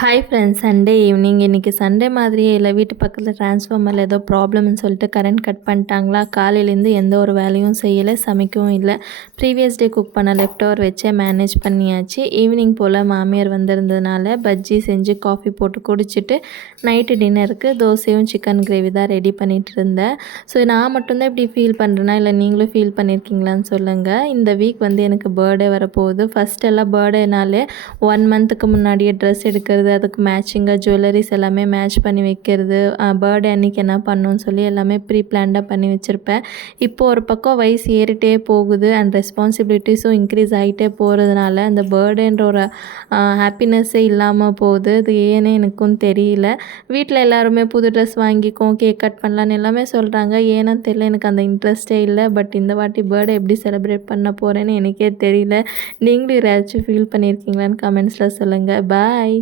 Hi friends, Sunday evening. இன்றைக்கி Sunday மாதிரியே இல்லை, வீட்டு பக்கத்தில் ட்ரான்ஸ்ஃபார்மரில் ஏதோ ப்ராப்ளம்னு சொல்லிட்டு கரண்ட் கட் பண்ணிட்டாங்களா. காலையிலேருந்து எந்த ஒரு வேலையும் செய்யலை, சமைக்கவும் இல்லை. ப்ரீவியஸ் டே குக் பண்ண லெஃப்ட் ஓவர் வச்சே மேனேஜ் பண்ணியாச்சு. ஈவினிங் போல் மாமியார் வந்திருந்ததுனால பஜ்ஜி செஞ்சு காஃபி போட்டு குடிச்சிட்டு நைட்டு டின்னருக்கு தோசையும் சிக்கன் கிரேவி தான் ரெடி பண்ணிகிட்டு இருந்தேன். ஸோ நான் மட்டும்தான் இப்படி ஃபீல் பண்ணுறேன்னா இல்லை நீங்களும் ஃபீல் பண்ணியிருக்கீங்களான்னு சொல்லுங்கள். இந்த வீக் எனக்கு பர்த்டே வரப்போகுது. ஃபஸ்ட்டெல்லாம் பர்த்டேனாலே 1 மந்த்துக்கு முன்னாடியே ட்ரெஸ் எடுக்கிறது, அதுக்கு மேட்சிங்காக ஜுவல்லரிஸ் எல்லாமே மேட்ச் பண்ணி வைக்கிறது, பர்த்டே அன்றைக்கி என்ன பண்ணணும்னு சொல்லி எல்லாமே ப்ரீ பிளான்டாக பண்ணி வச்சுருப்பேன். இப்போது ஒரு பக்கம் வயசு ஏறிட்டே போகுது அண்ட் ரெஸ்பான்சிபிலிட்டிஸும் இன்க்ரீஸ் ஆகிட்டே போகிறதுனால அந்த பர்த்டேன்ற ஒரு ஹாப்பினஸ்ஸே இல்லாமல் போகுது. இது ஏன்னு எனக்கும் தெரியல. வீட்டில் எல்லாருமே புது ட்ரெஸ் வாங்கிக்கும், கேக் கட் பண்ணலான்னு எல்லாமே சொல்கிறாங்க. ஏன்னு தெரியல, எனக்கு அந்த இன்ட்ரெஸ்ட்டே இல்லை. பட் இந்த வாட்டி பர்த்டே எப்படி செலிப்ரேட் பண்ண போகிறேன்னு எனக்கே தெரியல. நீங்களும் யாராச்சும் ஃபீல் பண்ணியிருக்கீங்களான்னு கமெண்ட்ஸில் சொல்லுங்கள். பாய்.